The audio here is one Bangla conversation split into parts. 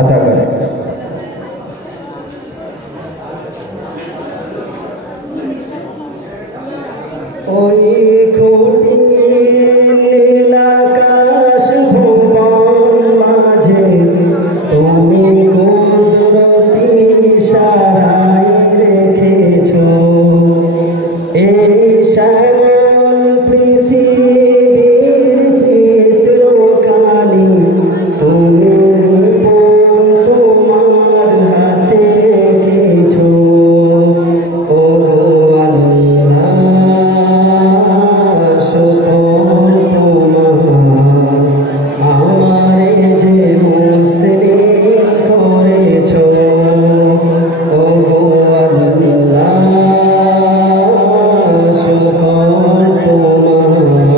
अदा करें। ओई खोटी नीलाकाश भुवन माझे तुमी कुदरती इशाराय रेखेছো এই শ্যামল পৃথিবীর চিত্রখানি তুমি নিপুণ তোমার হাতে এঁকেছো। ও গো আল্লাহ শুকর তোমার আমারে যে মুসলিম করেছো। ও গো আল্লাহ শুকর তোমার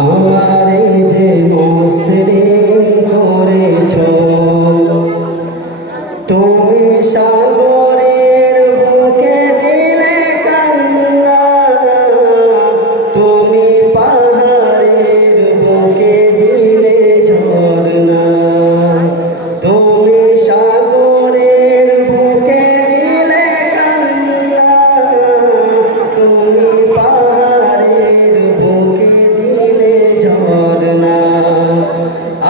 আমারে যে মুসলিম করেছো। তুমি সাগরের বুকে দিলে কান্না, তুমি পাহাড়ের বুকে দিলে ঝরনা। তুমি সাগরের বুকে দিলে কান্না, তুমি পাহাড়ের বুকে দিলে ঝরনা।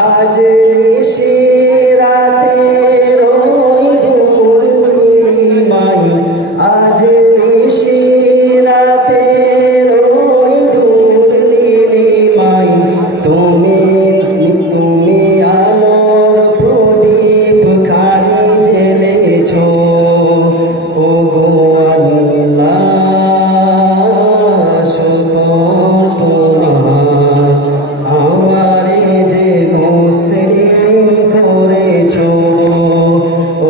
আজ নিশি রাতের ওই দূর নীলিমায়, আজ নিশি রাতের ওই দূর নীলিমায় তুমি তুমি আলোর প্রদীপ খানি জ্বেলেছো। ও গো আল্লাহ শুকর তোমার আমারে যে মুসলিম করেছো।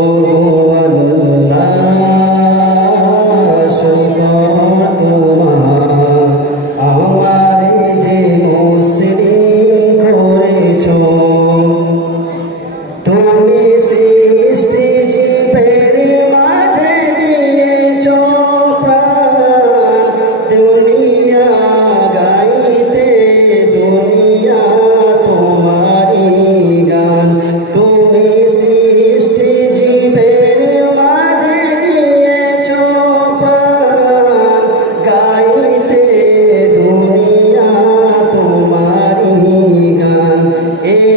ও গো আল্লাহ শুকর তোমার আমারে যে মুসলিম করেছো। তুমি সৃষ্টি জীবের মাঝে দিয়েছো প্রাণ, দুনিয়া গাইতে দুনিয়া তোমারি গান। তুমি সৃষ্টি জীবের মাঝে দিয়েছো প্রাণ, গাইতে দুনিয়া তোমারি গান। এই